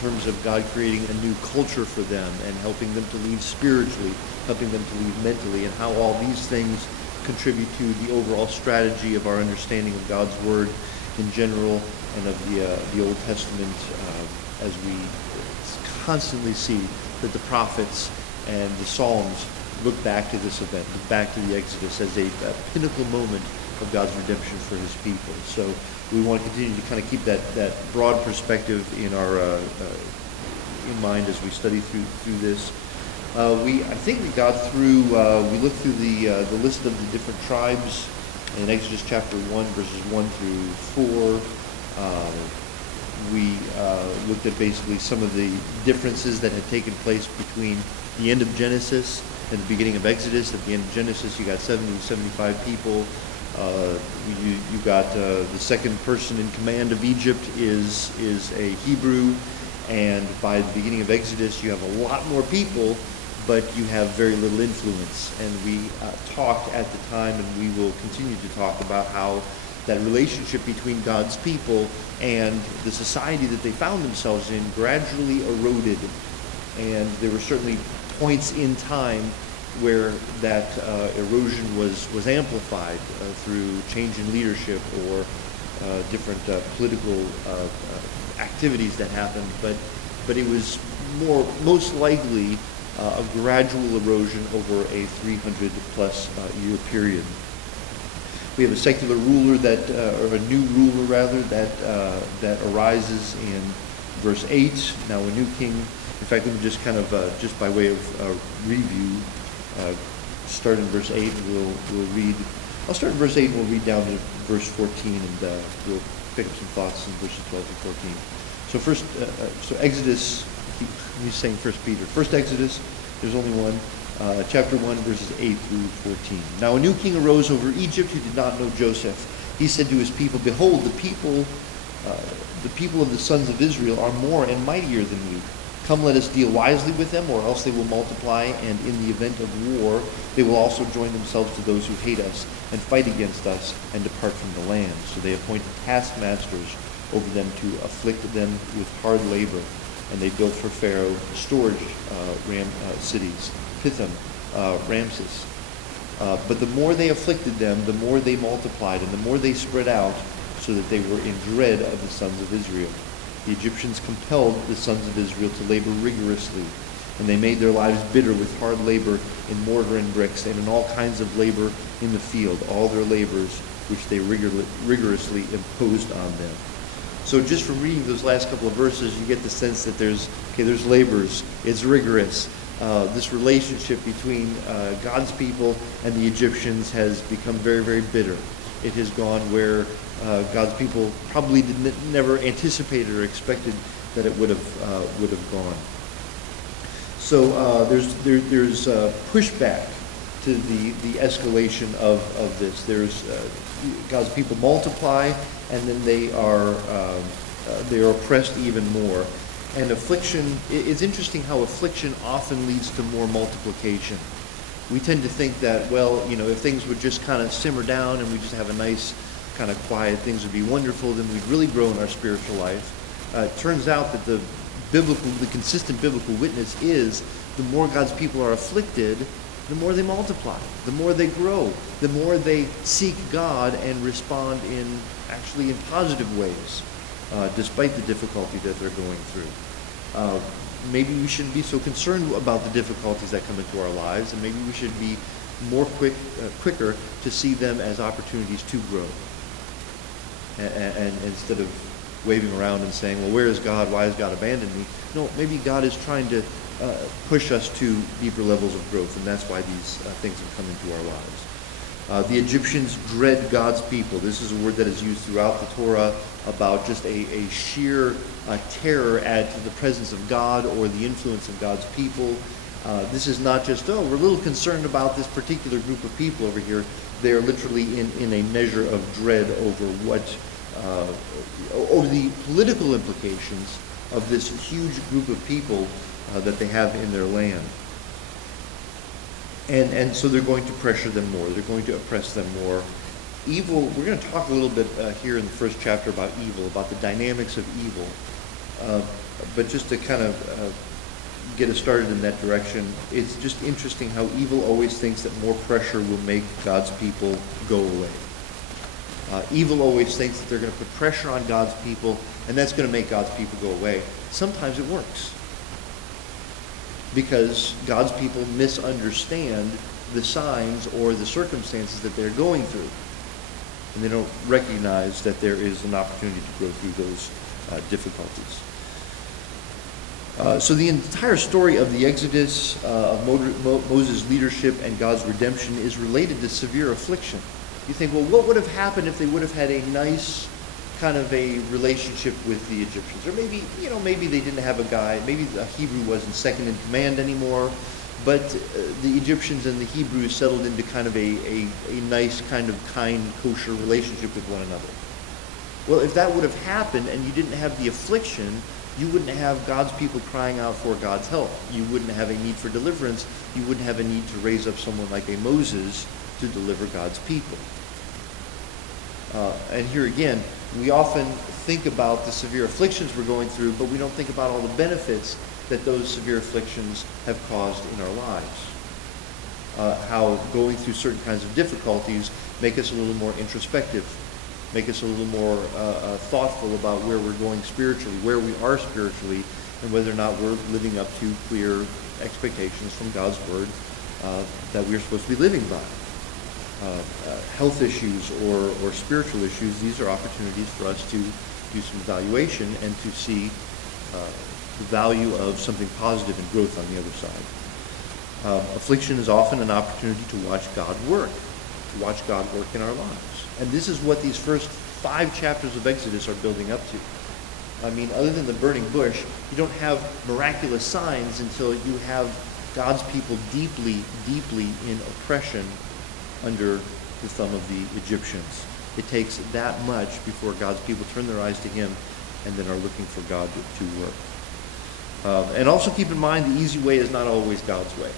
terms of God creating a new culture for them and helping them to lead spiritually, helping them to lead mentally, and how all these things contribute to the overall strategy of our understanding of God's Word in general and of the Old Testament, as we constantly see that the prophets and the Psalms look back to this event, look back to the Exodus as a pinnacle moment of God's redemption for his people. So we want to continue to kind of keep that broad perspective in our in mind as we study through this. I think we got through, we looked through the list of the different tribes in Exodus chapter 1, verses 1 through 4. We looked at basically some of the differences that had taken place between the end of Genesis and the beginning of Exodus. At the end of Genesis, you got 70 to 75 people. You got the second person in command of Egypt is a Hebrew, and by the beginning of Exodus, you have a lot more people, but you have very little influence. And we talked at the time, and we will continue to talk about how that relationship between God's people and the society that they found themselves in gradually eroded. And there were certainly points in time where that erosion was amplified through change in leadership or different political activities that happened. But it was most likely a gradual erosion over a 300-plus year period. We have a secular ruler or a new ruler rather, that arises in verse 8. Now a new king. In fact, let me just kind of, just by way of review, start in verse 8, and we'll read. I'll start in verse 8, and we'll read down to verse 14, and we'll pick up some thoughts in verses 12 to 14. So first, Exodus. He's saying First Peter. First Exodus. There's only one. Chapter 1, verses 8 through 14. Now a new king arose over Egypt who did not know Joseph. He said to his people, "Behold, the people of the sons of Israel are more and mightier than we. Come, let us deal wisely with them, or else they will multiply, and in the event of war, they will also join themselves to those who hate us, and fight against us, and depart from the land." So they appointed taskmasters over them to afflict them with hard labor. And they built for Pharaoh storage cities, Pithom, Ramses. But the more they afflicted them, the more they multiplied, and the more they spread out, so that they were in dread of the sons of Israel. The Egyptians compelled the sons of Israel to labor rigorously, and they made their lives bitter with hard labor in mortar and bricks, and in all kinds of labor in the field, all their labors which they rigorously imposed on them. So just from reading those last couple of verses, you get the sense that there's labors, it's rigorous. This relationship between God's people and the Egyptians has become very, very bitter. It has gone where God's people probably never anticipated or expected that it would have gone. So there's pushback to the escalation of this. There's God's people multiply, and then they are oppressed even more. And affliction, it's interesting how affliction often leads to more multiplication. We tend to think that, well, if things would just kind of simmer down and we just have a nice kind of quiet, things would be wonderful, then we'd really grow in our spiritual life. It turns out that the consistent biblical witness is the more God's people are afflicted, the more they multiply, the more they grow, the more they seek God and respond in positive ways, despite the difficulty that they're going through. Maybe we shouldn't be so concerned about the difficulties that come into our lives, and maybe we should be more quicker to see them as opportunities to grow. And instead of waving around and saying, well, where is God? Why has God abandoned me? No, maybe God is trying to push us to deeper levels of growth, and that's why these things have come into our lives. The Egyptians dread God's people. This is a word that is used throughout the Torah about just a sheer terror at the presence of God or the influence of God's people. This is not just, we're a little concerned about this particular group of people over here. They are literally in a measure of dread over over the political implications of this huge group of people that they have in their land. And so they're going to pressure them more. They're going to oppress them more. Evil, we're going to talk a little bit here in the first chapter about evil, about the dynamics of evil. but just to kind of get us started in that direction, it's just interesting how evil always thinks that more pressure will make God's people go away. Evil always thinks that they're going to put pressure on God's people, and that's going to make God's people go away. Sometimes it works, because God's people misunderstand the signs or the circumstances that they're going through, and they don't recognize that there is an opportunity to go through those difficulties. So the entire story of the Exodus, of Moses' leadership and God's redemption is related to severe affliction. You think, well, what would have happened if they would have had a nice kind of a relationship with the Egyptians? Or maybe, maybe they didn't have a guy, maybe the Hebrew wasn't second in command anymore, but the Egyptians and the Hebrews settled into kind of a nice kind of kind, kosher relationship with one another. Well, if that would have happened and you didn't have the affliction, you wouldn't have God's people crying out for God's help. You wouldn't have a need for deliverance. You wouldn't have a need to raise up someone like a Moses to deliver God's people. And here again, we often think about the severe afflictions we're going through, but we don't think about all the benefits that those severe afflictions have caused in our lives. How going through certain kinds of difficulties make us a little more introspective, make us a little more thoughtful about where we're going spiritually, where we are spiritually, and whether or not we're living up to clear expectations from God's Word that we're supposed to be living by. Health issues or spiritual issues, these are opportunities for us to do some evaluation and to see the value of something positive and growth on the other side. Affliction is often an opportunity to watch God work, in our lives. And this is what these first 5 chapters of Exodus are building up to. I mean, other than the burning bush, you don't have miraculous signs until you have God's people deeply, deeply in oppression under the thumb of the Egyptians. It takes that much before God's people turn their eyes to Him and then are looking for God to work. And also keep in mind, the easy way is not always God's way.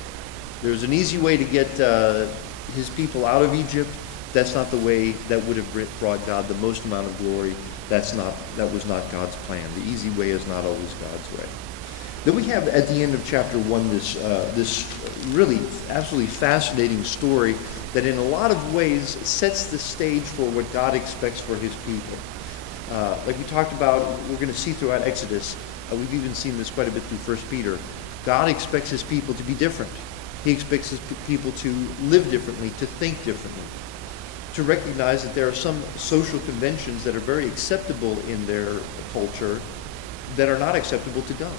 There's an easy way to get His people out of Egypt. That's not the way that would have brought God the most amount of glory. That was not God's plan. The easy way is not always God's way. Then we have at the end of chapter 1 this really absolutely fascinating story that in a lot of ways sets the stage for what God expects for His people. Like we talked about, we're going to see throughout Exodus, we've even seen this quite a bit through 1 Peter. God expects His people to be different. He expects His people to live differently, to think differently, to recognize that there are some social conventions that are very acceptable in their culture that are not acceptable to God.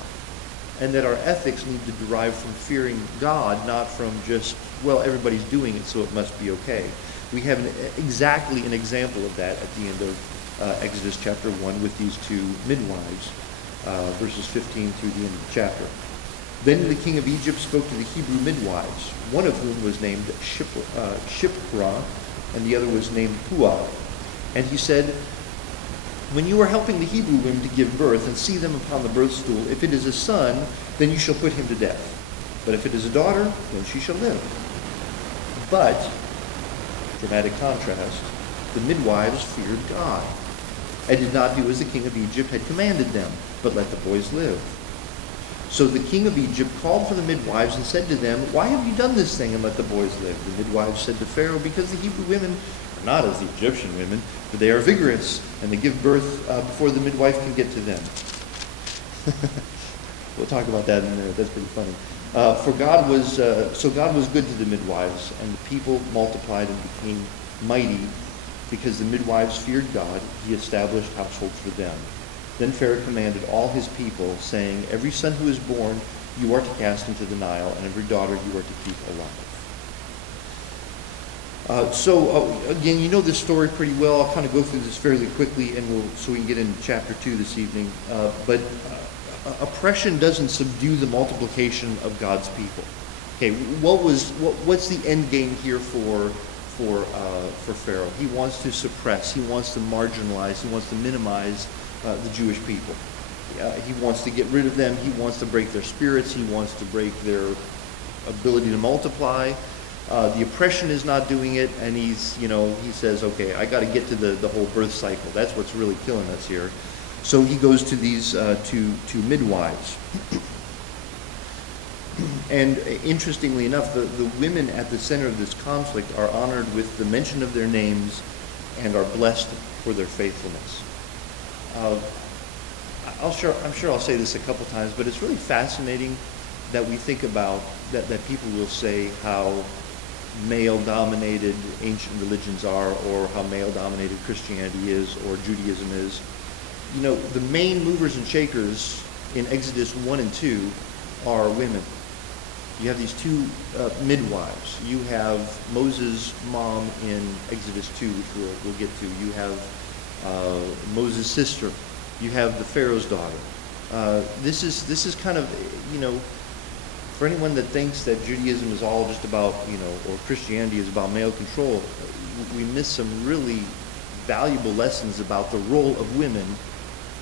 And that our ethics need to derive from fearing God, not from just, well, everybody's doing it, so it must be okay. We have exactly an example of that at the end of Exodus chapter 1 with these 2 midwives, verses 15 through the end of the chapter. Then the king of Egypt spoke to the Hebrew midwives, one of whom was named Shiphrah, and the other was named Puah. And he said, when you are helping the Hebrew women to give birth and see them upon the birth stool, if it is a son, then you shall put him to death. But if it is a daughter, then she shall live. But, dramatic contrast, the midwives feared God, and did not do as the king of Egypt had commanded them, but let the boys live. So the king of Egypt called for the midwives and said to them, why have you done this thing and let the boys live? The midwives said to Pharaoh, because the Hebrew women are not as the Egyptian women, but they are vigorous, and they give birth before the midwife can get to them. We'll talk about that in a minute. That's pretty funny. So God was good to the midwives, and the people multiplied and became mighty. Because the midwives feared God, He established households for them. Then Pharaoh commanded all his people, saying, every son who is born you are to cast into the Nile, and every daughter you are to keep alive. Again, you know this story pretty well. I'll kind of go through this fairly quickly, and so we can get into chapter 2 this evening. But oppression doesn't subdue the multiplication of God's people. Okay, what's the end game here for Pharaoh? He wants to suppress. He wants to marginalize. He wants to minimize the Jewish people. He wants to get rid of them. He wants to break their spirits. He wants to break their ability to multiply. The oppression is not doing it, and he says, okay, I got to get to the whole birth cycle. That's what's really killing us here. So he goes to these two midwives. And interestingly enough, the women at the center of this conflict are honored with the mention of their names and are blessed for their faithfulness. I'm sure I'll say this a couple times, but it's really fascinating that we think about that people will say how male-dominated ancient religions are, or how male-dominated Christianity is, or Judaism is. You know, the main movers and shakers in Exodus 1 and 2 are women. You have these two midwives. You have Moses' mom in Exodus 2, which we'll get to. You have Moses' sister. You have the Pharaoh's daughter. This is kind of, you know, for anyone that thinks that Judaism is all just about, you know, or Christianity is about male control, we miss some really valuable lessons about the role of women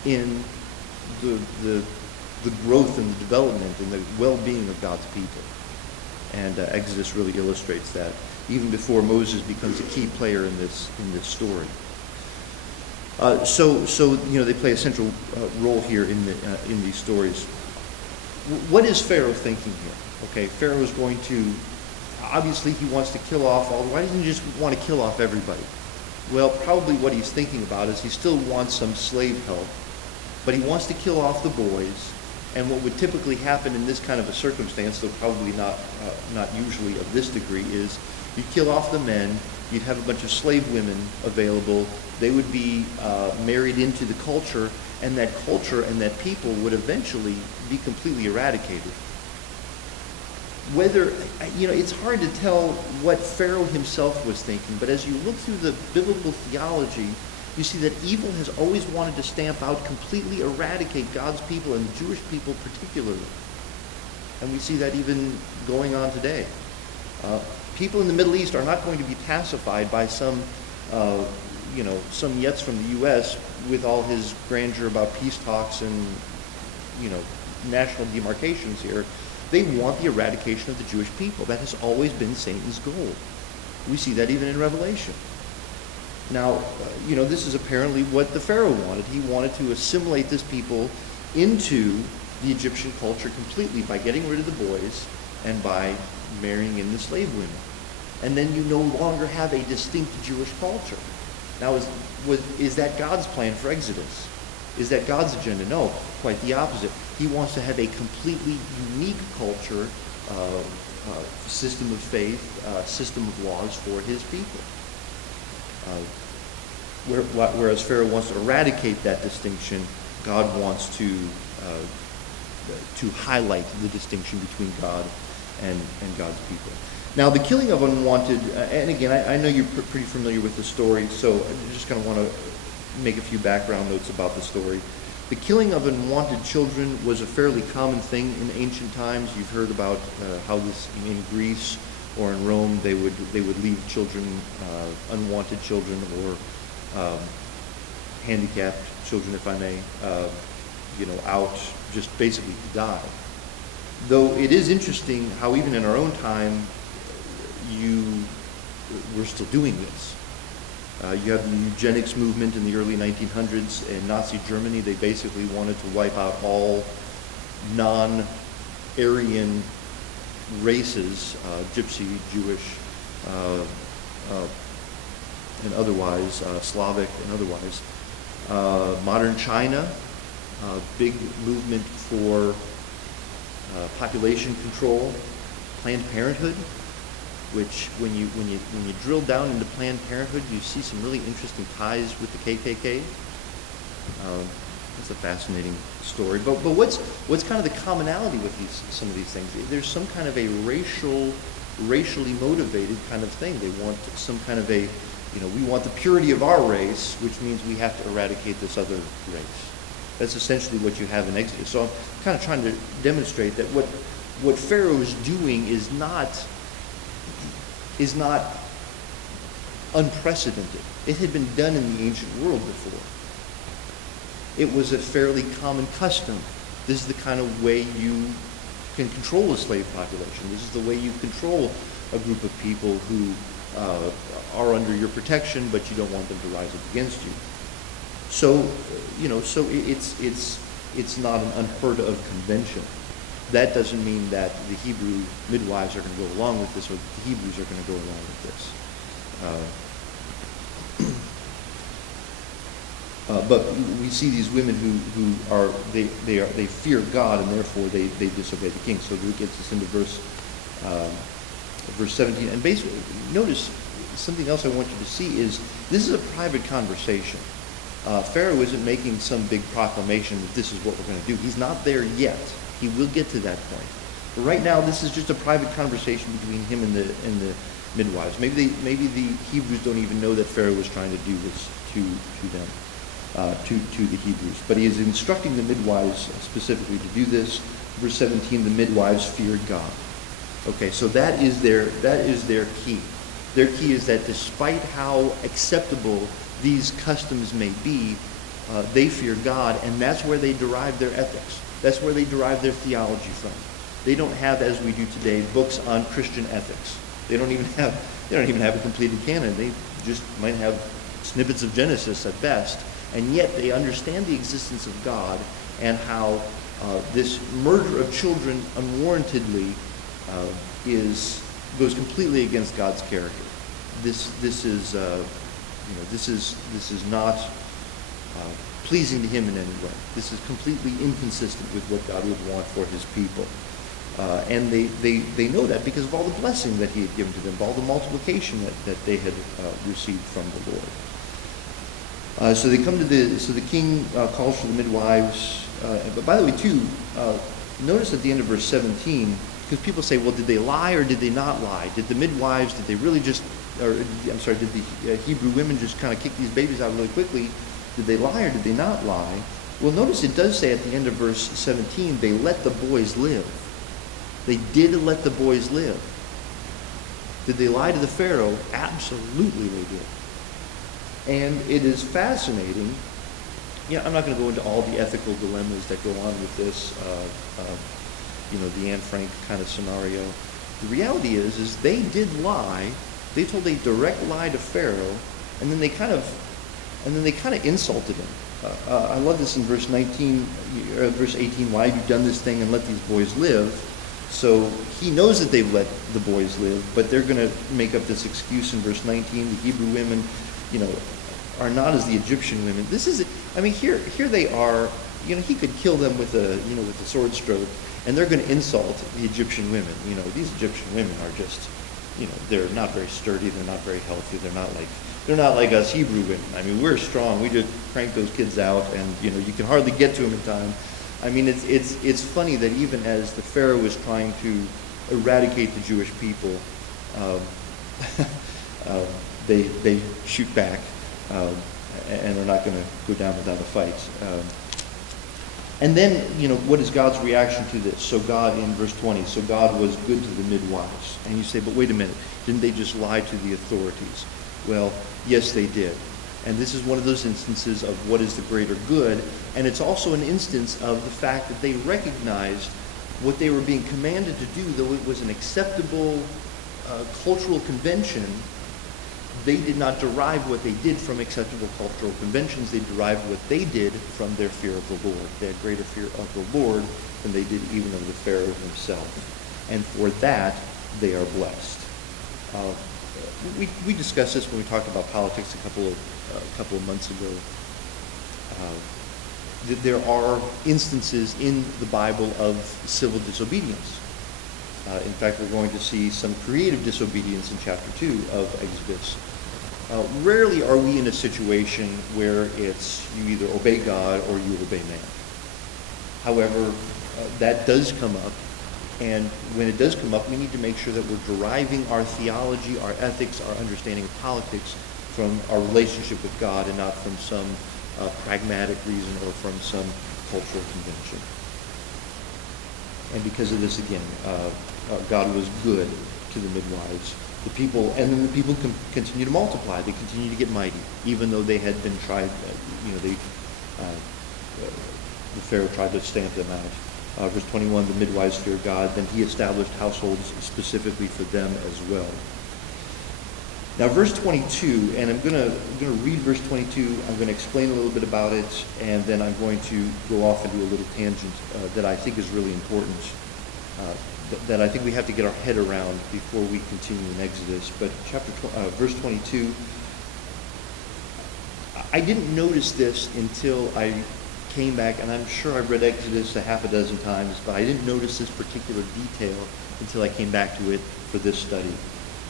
in the growth and the development and the well-being of God's people. And Exodus really illustrates that, even before Moses becomes a key player in this story. So you know, they play a central role here in these stories. What is Pharaoh thinking here? Okay, Pharaoh is going to, obviously he wants to kill off all, why doesn't he just want to kill off everybody? Well, probably what he's thinking about is he still wants some slave help, but he wants to kill off the boys. And what would typically happen in this kind of a circumstance, though probably not usually of this degree, is you'd kill off the men, you'd have a bunch of slave women available, they would be married into the culture, and that culture and that people would eventually be completely eradicated. Whether, you know, it's hard to tell what Pharaoh himself was thinking, but as you look through the biblical theology, you see that evil has always wanted to stamp out, completely eradicate God's people, and the Jewish people particularly. And we see that even going on today. People in the Middle East are not going to be pacified by some Yetz from the U.S. with all his grandeur about peace talks and, you know, national demarcations here. They want the eradication of the Jewish people. That has always been Satan's goal. We see that even in Revelation. Now, you know, this is apparently what the Pharaoh wanted. He wanted to assimilate this people into the Egyptian culture completely by getting rid of the boys and by marrying in the slave women. And then you no longer have a distinct Jewish culture. Now, is that God's plan for Exodus? Is that God's agenda? No, quite the opposite. He wants to have a completely unique culture, system of faith, system of laws for his people. Whereas Pharaoh wants to eradicate that distinction, God wants to highlight the distinction between God and God's people. Now, the killing of unwanted, and again, I know you're pretty familiar with the story, so I just kind of want to make a few background notes about the story. The killing of unwanted children was a fairly common thing in ancient times. You've heard about how this in Greece or in Rome they would leave children, unwanted children, or handicapped children, if I may, out just basically to die. Though it is interesting how even in our own time, we're still doing this. You have the eugenics movement in the early 1900s in Nazi Germany. They basically wanted to wipe out all non-Aryan races, Gypsy, Jewish, and otherwise, Slavic and otherwise. Modern China, big movement for population control. Planned Parenthood, which when you drill down into Planned Parenthood, you see some really interesting ties with the KKK. It's a fascinating story. But what's kind of the commonality with some of these things? There's some kind of a racially motivated kind of thing. They want some kind of a, we want the purity of our race, which means we have to eradicate this other race. That's essentially what you have in Exodus. So I'm kind of trying to demonstrate that what Pharaoh is doing is not unprecedented. It had been done in the ancient world before. It was a fairly common custom. This is the kind of way you can control a slave population. This is the way you control a group of people who are under your protection, but you don't want them to rise up against you. So, so it's not an unheard of convention. That doesn't mean that the Hebrew midwives are going to go along with this, or the Hebrews are going to go along with this. But we see these women who they fear God, and therefore they disobey the king. So Luke gets us into verse 17, and basically notice something else I want you to see is this is a private conversation. Pharaoh isn't making some big proclamation that this is what we're going to do. He's not there yet. He will get to that point. But right now, this is just a private conversation between him and the midwives. Maybe the Hebrews don't even know that Pharaoh was trying to do this to them, to the Hebrews. But he is instructing the midwives specifically to do this. Verse 17: the midwives feared God. Okay, so that is their key. Their key is that despite how acceptable these customs may be, they fear God, and that's where they derive their ethics. That's where they derive their theology from. They don't have, as we do today, books on Christian ethics. They don't even have a completed canon. They just might have snippets of Genesis at best, and yet they understand the existence of God and how this murder of children unwarrantedly goes completely against God's character. This is not pleasing to him in any way. This is completely inconsistent with what God would want for his people. And they know that because of all the blessing that he had given to them, all the multiplication that they had received from the Lord. So they come to so the king calls for the midwives. But by the way, too, notice at the end of verse 17, because people say, well, did they lie or did they not lie? Did the midwives, did they really just, or I'm sorry, did the Hebrew women just kind of kick these babies out really quickly? Did they lie or did they not lie? Well, notice it does say at the end of verse 17, they let the boys live. They did let the boys live. Did they lie to the Pharaoh? Absolutely they did. And it is fascinating. Yeah, I'm not going to go into all the ethical dilemmas that go on with this, the Anne Frank kind of scenario. The reality is they did lie. They told a direct lie to Pharaoh, and then they kind of insulted him. I love this in verse 18. Why have you done this thing and let these boys live? So he knows that they've let the boys live, but they're going to make up this excuse in verse 19. The Hebrew women, are not as the Egyptian women. This is, here they are. He could kill them with a sword stroke, and they're going to insult the Egyptian women. These Egyptian women are just, they're not very sturdy. They're not very healthy. They're not like us Hebrew women. We're strong. We just crank those kids out, and you can hardly get to them in time. It's funny that even as the Pharaoh is trying to eradicate the Jewish people, they shoot back, and they're not going to go down without a fight. And then, what is God's reaction to this? So God, in verse 20, so God was good to the midwives. And you say, but wait a minute, didn't they just lie to the authorities? Well, yes, they did. And this is one of those instances of what is the greater good. And it's also an instance of the fact that they recognized what they were being commanded to do, though it was an acceptable cultural convention. They did not derive what they did from acceptable cultural conventions. They derived what they did from their fear of the Lord. They had greater fear of the Lord than they did even of the Pharaoh himself. And for that, they are blessed. We discussed this when we talked about politics a couple of months ago. There are instances in the Bible of civil disobedience. In fact, we're going to see some creative disobedience in chapter 2 of Exodus. Rarely are we in a situation where it's you either obey God or you obey man. However, that does come up. And when it does come up, we need to make sure that we're deriving our theology, our ethics, our understanding of politics from our relationship with God and not from some pragmatic reason or from some cultural convention. And because of this, again, God was good to the midwives. The people, and then the people continue to multiply. They continue to get mighty, even though they had been tried. The Pharaoh tried to stamp them out. Verse 21: the midwives feared God. Then He established households specifically for them as well. Now, verse 22, and I'm going to read verse 22. I'm going to explain a little bit about it, and then I'm going to go off into a little tangent that I think is really important, that I think we have to get our head around before we continue in Exodus. But verse 22, I didn't notice this until I came back, and I'm sure I've read Exodus a half a dozen times, but I didn't notice this particular detail until I came back to it for this study.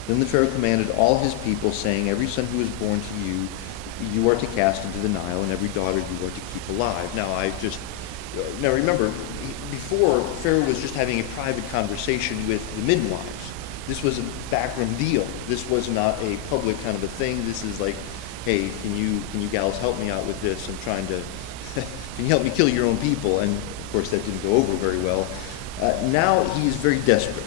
Then the Pharaoh commanded all his people, saying, every son who is born to you, you are to cast into the Nile, and every daughter you are to keep alive. Now remember, before, Pharaoh was just having a private conversation with the midwives. This was a backroom deal. This was not a public kind of a thing. This is like, hey, can you gals help me out with this? I'm trying to, can you help me kill your own people? And of course that didn't go over very well. Now he is very desperate.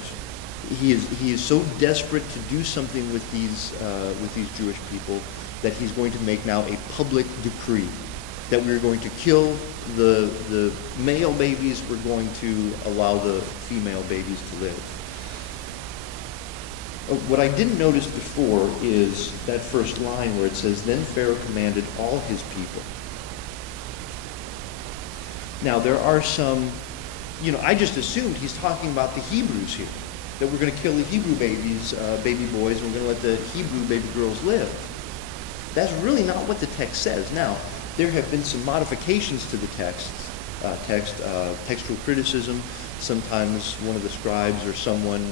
He is so desperate to do something with these Jewish people that he's going to make now a public decree that we're going to kill the male babies. We're going to allow the female babies to live. What I didn't notice before is that first line where it says, then Pharaoh commanded all his people. Now there are some, I just assumed he's talking about the Hebrews here, that we're going to kill the Hebrew babies, baby boys, and we're going to let the Hebrew baby girls live. That's really not what the text says. Now, there have been some modifications to the textual criticism. Sometimes one of the scribes or someone,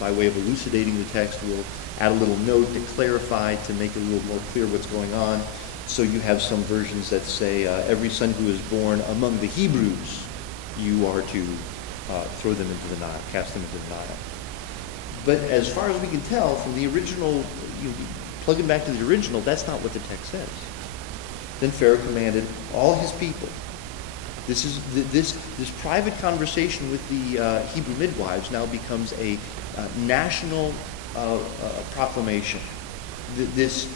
by way of elucidating the text, will add a little note to clarify, to make it a little more clear what's going on. So you have some versions that say, every son who is born among the Hebrews, you are to throw them into the Nile, cast them into the Nile. But as far as we can tell from the original, plugging back to the original, that's not what the text says. Then Pharaoh commanded all his people. This private conversation with the Hebrew midwives now becomes a national proclamation. This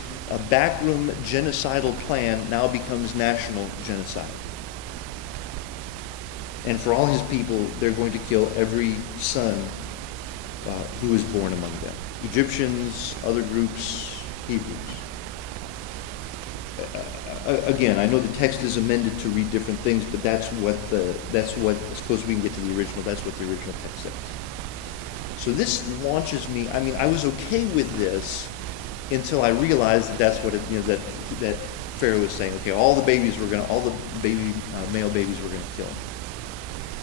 backroom genocidal plan now becomes national genocide. And for all his people, they're going to kill every son who is born among them. Egyptians, other groups, Hebrews. Again, I know the text is amended to read different things, but that's what, as close as we can get to the original, that's what the original text says. So this launches me. I mean, I was okay with this until I realized that that's what that Pharaoh was saying. Okay, all the male babies we're going to kill.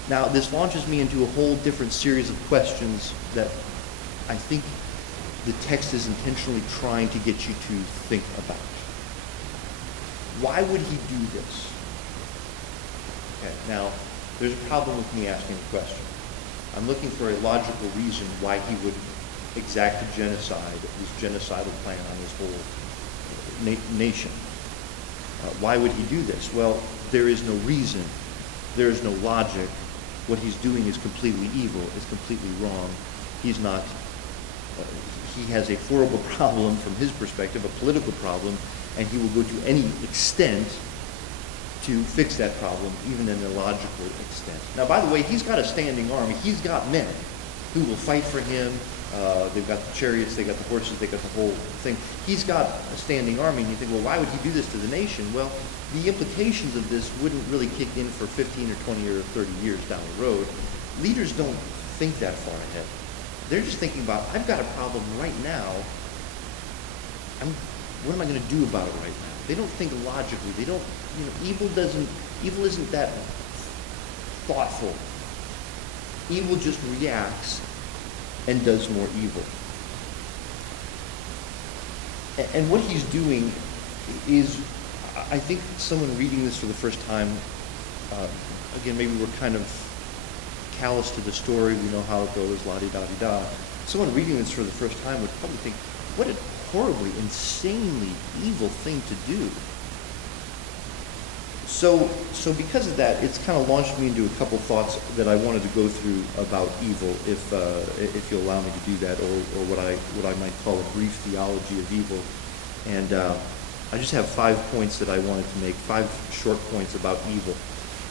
Now, this launches me into a whole different series of questions that I think the text is intentionally trying to get you to think about. Why would he do this? Okay, now, there's a problem with me asking the question. I'm looking for a logical reason why he would exact a genocide, this genocidal plan on his whole nation. Why would he do this? Well, there is no reason. There is no logic. What he's doing is completely evil, is completely wrong. He's not, he has a horrible problem from his perspective, a political problem, and he will go to any extent to fix that problem, even an illogical extent. Now, by the way, he's got a standing army. He's got men who will fight for him. They've got the chariots, they've got the horses, they've got the whole thing. He's got a standing army, and you think, well, why would he do this to the nation? Well, the implications of this wouldn't really kick in for 15 or 20 or 30 years down the road. Leaders don't think that far ahead. They're just thinking about, I've got a problem right now. What am I going to do about it right now? They don't think logically. They don't, evil isn't that thoughtful. Evil just reacts and does more evil. And what he's doing is, I think someone reading this for the first time, again, maybe we're kind of callous to the story, we know how it goes, la-di-da-di-da. Someone reading this for the first time would probably think, what a horribly, insanely evil thing to do. So because of that, it's kind of launched me into a couple thoughts that I wanted to go through about evil, if you'll allow me to do that, or what I might call a brief theology of evil. And I just have 5 points that I wanted to make, 5 short points about evil.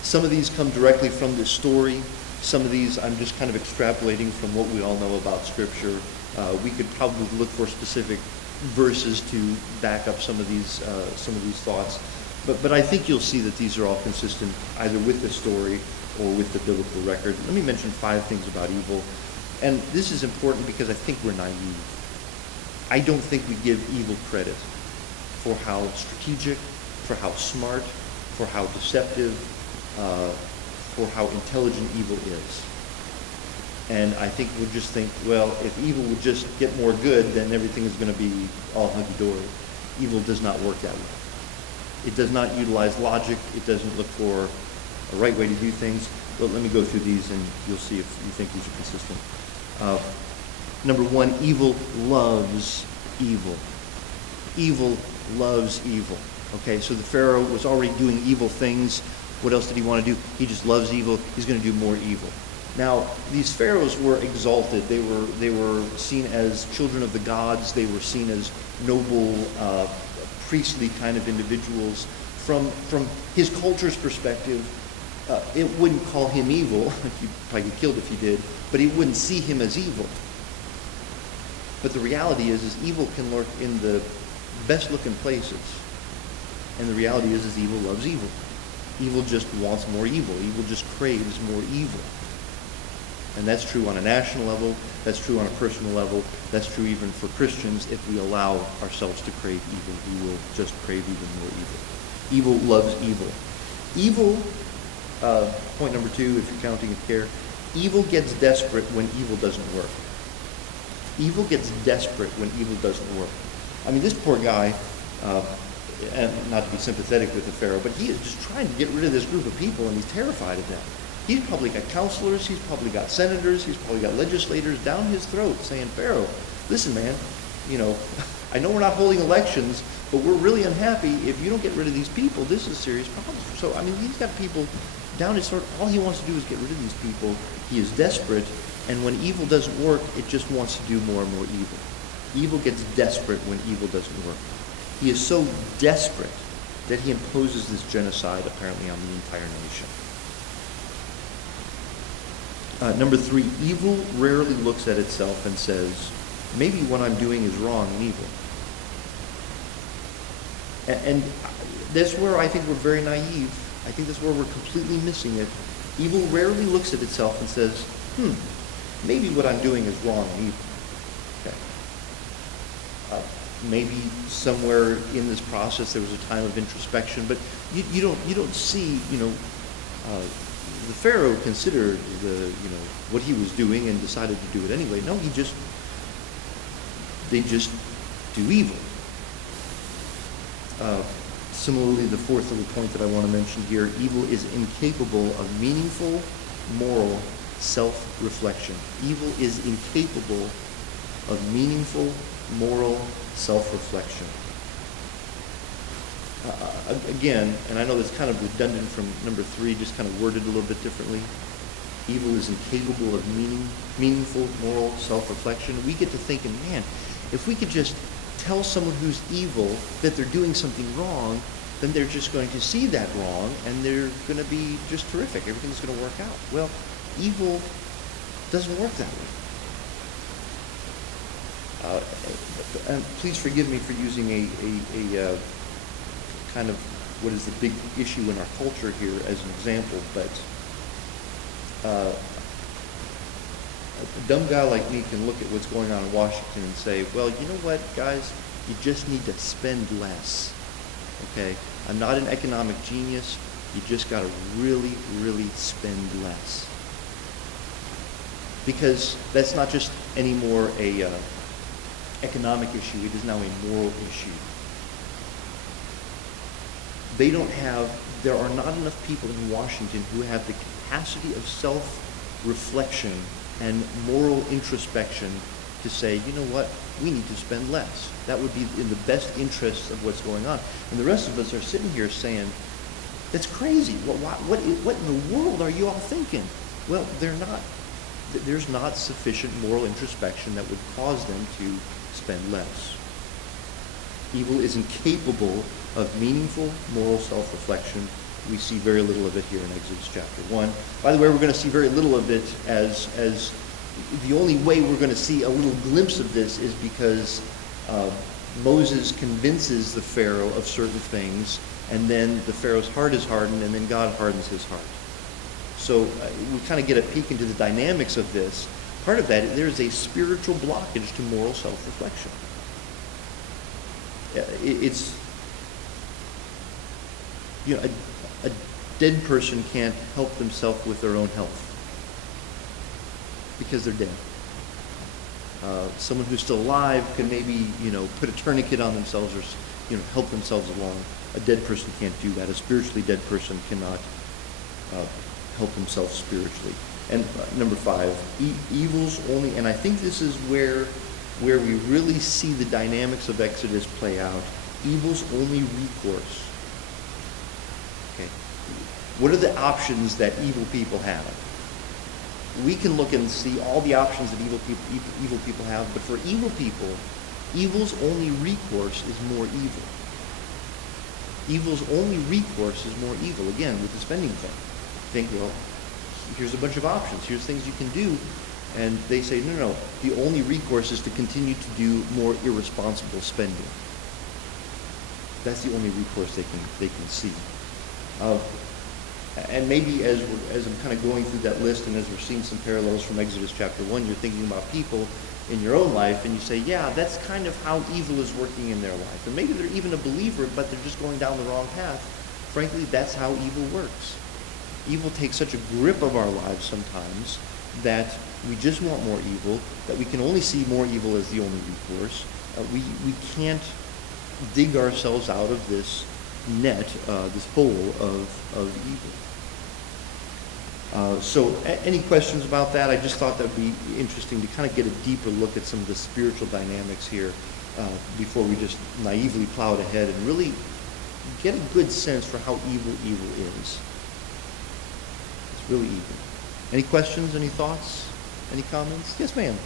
Some of these come directly from this story. Some of these I'm just kind of extrapolating from what we all know about Scripture. We could probably look for specific verses to back up some of these thoughts. But I think you'll see that these are all consistent either with the story or with the biblical record. Let me mention 5 things about evil. And this is important because I think we're naive. I don't think we give evil credit for how strategic, for how smart, for how deceptive, for how intelligent evil is. And I think we'll just think, well, if evil would just get more good, then everything is going to be all hunky-dory. Evil does not work that way. It does not utilize logic. It doesn't look for a right way to do things. But let me go through these and you'll see if you think these are consistent. Number 1, evil loves evil. Evil loves evil. Okay, so the Pharaoh was already doing evil things. What else did he want to do? He just loves evil. He's going to do more evil. Now, these pharaohs were exalted. They were seen as children of the gods. They were seen as noble, priestly kind of individuals. From his culture's perspective, it wouldn't call him evil. You'd probably get killed if you did, but it wouldn't see him as evil. But the reality is evil can lurk in the best-looking places. And the reality is evil loves evil. Evil just wants more evil. Evil just craves more evil. And that's true on a national level. That's true on a personal level. That's true even for Christians. If we allow ourselves to crave evil, we will just crave even more evil. Evil loves evil. Evil, point number 2, if you're counting with care, evil gets desperate when evil doesn't work. Evil gets desperate when evil doesn't work. I mean, this poor guy, and not to be sympathetic with the Pharaoh, but he is just trying to get rid of this group of people, and he's terrified of them. He's probably got counselors, he's probably got senators, he's probably got legislators down his throat saying, Pharaoh, listen, man, I know we're not holding elections, but we're really unhappy. If you don't get rid of these people, this is serious problems. So, I mean, he's got people down his throat. All he wants to do is get rid of these people. He is desperate, and when evil doesn't work, it just wants to do more and more evil. Evil gets desperate when evil doesn't work. He is so desperate that he imposes this genocide, apparently, on the entire nation. Number 3, evil rarely looks at itself and says, maybe what I'm doing is wrong and evil. And that's where I think we're very naive. I think that's where we're completely missing it. Evil rarely looks at itself and says, maybe what I'm doing is wrong and evil. Okay. Maybe somewhere in this process there was a time of introspection, but you don't see, the Pharaoh considered what he was doing and decided to do it anyway. No, they just do evil. Similarly, the 4th little point that I want to mention here, evil is incapable of meaningful, moral self-reflection. Evil is incapable of meaningful, moral self-reflection. Again, and I know that's kind of redundant from number 3, just kind of worded a little bit differently. Evil is incapable of meaningful, moral self-reflection. We get to thinking, man, if we could just tell someone who's evil that they're doing something wrong, then they're just going to see that wrong, and they're going to be just terrific. Everything's going to work out. Well, evil doesn't work that way. And please forgive me for using a kind of what is the big issue in our culture here as an example, but a dumb guy like me can look at what's going on in Washington and say, well, you know what, guys, you just need to spend less, okay? I'm not an economic genius. You just got to really, really spend less. Because that's not just anymore a economic issue, it is now a moral issue. There are not enough people in Washington who have the capacity of self-reflection and moral introspection to say, you know what, we need to spend less. That would be in the best interest of what's going on. And the rest of us are sitting here saying, that's crazy. What in the world are you all thinking? Well, there's not sufficient moral introspection that would cause them to spend less. Evil is incapable of meaningful moral self-reflection. We see very little of it here in Exodus chapter 1. By the way, we're going to see very little of it as the only way we're going to see a little glimpse of this is because Moses convinces the Pharaoh of certain things, and then the Pharaoh's heart is hardened, and then God hardens his heart. So we kind of get a peek into the dynamics of this. Part of that, there's a spiritual blockage to moral self-reflection. It's, you know, a dead person can't help themselves with their own health because they're dead. Someone who's still alive can maybe, you know, put a tourniquet on themselves or, you know, help themselves along. A dead person can't do that. A spiritually dead person cannot help themselves spiritually. And number 5, evils only, and I think this is where we really see the dynamics of Exodus play out. Evil's only recourse. Okay. What are the options that evil people have? We can look and see all the options that evil people have, but for evil people, evil's only recourse is more evil. Evil's only recourse is more evil. Again, with the spending thing. Think, well, here's a bunch of options. Here's things you can do. And they say, no. The only recourse is to continue to do more irresponsible spending. That's the only recourse they can see. And maybe as I'm kind of going through that list and as we're seeing some parallels from Exodus chapter 1, you're thinking about people in your own life and you say, yeah, that's kind of how evil is working in their life. And maybe they're even a believer, but they're just going down the wrong path. Frankly, that's how evil works. Evil takes such a grip of our lives sometimes that we just want more evil, that we can only see more evil as the only recourse. We can't dig ourselves out of this net, this hole of evil. So any questions about that? I just thought that would be interesting to kind of get a deeper look at some of the spiritual dynamics here before we just naively plowed ahead and really get a good sense for how evil is. It's really evil. Any questions, any thoughts, any comments? Yes, ma'am.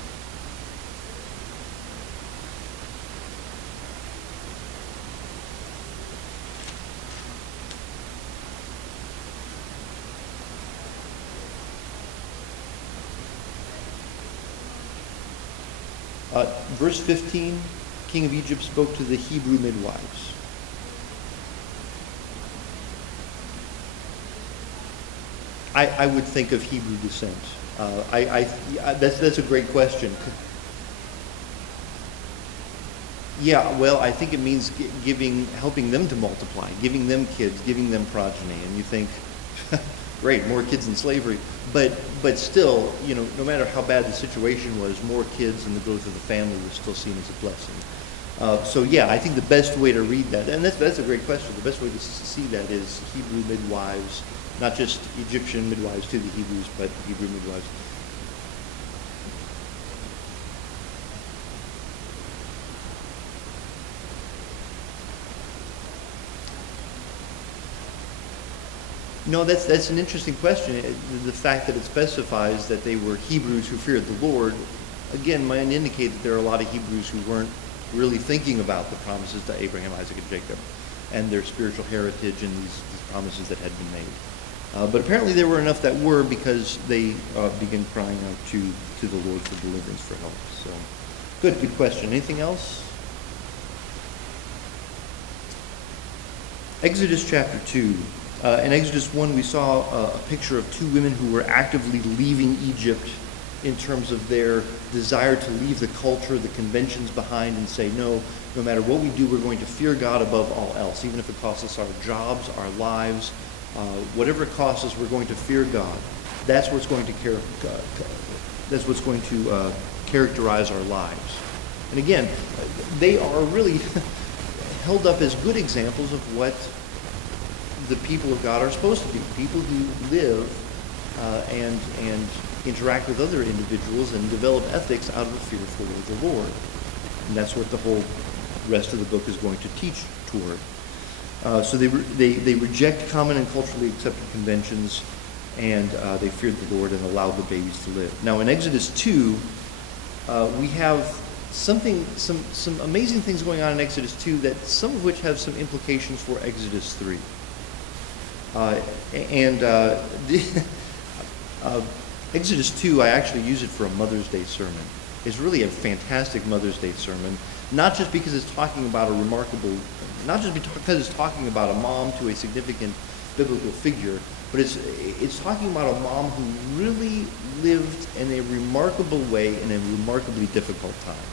Verse 15, King of Egypt spoke to the Hebrew midwives. I would think of Hebrew descent. That's a great question. Yeah, well, I think it means helping them to multiply, giving them kids, giving them progeny. And you think, great, more kids in slavery. But still, you know, no matter how bad the situation was, more kids and the growth of the family was still seen as a blessing. So yeah, I think the best way to read that, and that's a great question, the best way to see that is Hebrew midwives, not just Egyptian midwives to the Hebrews, but Hebrew midwives. No, that's an interesting question. The fact that it specifies that they were Hebrews who feared the Lord, again, might indicate that there are a lot of Hebrews who weren't really thinking about the promises to Abraham, Isaac, and Jacob, and their spiritual heritage and these promises that had been made. But apparently there were enough that were, because they began crying out to the Lord for deliverance, for help. So, good question. Anything else? Exodus chapter 2. In Exodus 1, we saw a picture of two women who were actively leaving Egypt in terms of their desire to leave the culture, the conventions behind, and say, no matter what we do, we're going to fear God above all else, even if it costs us our jobs, our lives, whatever it costs us, we're going to fear God. That's what's going to characterize our lives. And again, they are really held up as good examples of what the people of God are supposed to be. People who live and interact with other individuals and develop ethics out of a fear for the Lord. And that's what the whole rest of the book is going to teach toward. So they reject common and culturally accepted conventions, and they feared the Lord and allowed the babies to live. Now in Exodus 2, we have some amazing things going on in Exodus 2, that some of which have some implications for Exodus 3. Exodus 2, I actually use it for a Mother's Day sermon. is really a fantastic Mother's Day sermon, not just because it's talking about not just because it's talking about a mom to a significant biblical figure, but it's talking about a mom who really lived in a remarkable way in a remarkably difficult time.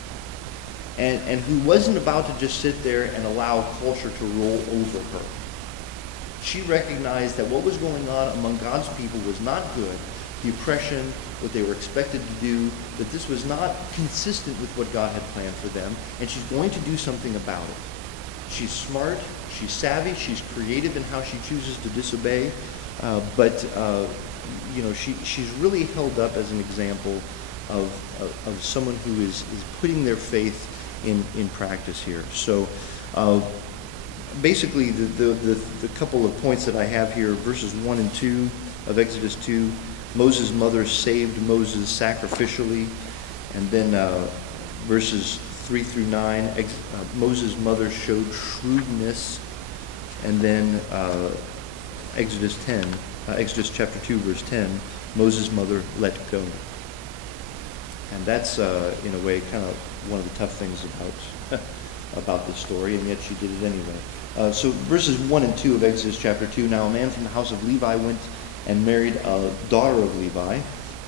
And who wasn't about to just sit there and allow culture to roll over her. She recognized that what was going on among God's people was not good. The oppression, what they were expected to do, that this was not consistent with what God had planned for them, and she's going to do something about it. She's smart, she's savvy, she's creative in how she chooses to disobey, but she's really held up as an example of someone who is putting their faith in practice here. So basically the couple of points that I have here, verses 1 and 2 of Exodus 2, Moses' mother saved Moses sacrificially, and then verses 3 through 9, Moses' mother showed shrewdness, and then Exodus chapter 2, verse 10, Moses' mother let go. And that's, in a way, kind of one of the tough things about this story, and yet she did it anyway. So verses 1 and 2 of Exodus chapter 2, now a man from the house of Levi went and married a daughter of Levi.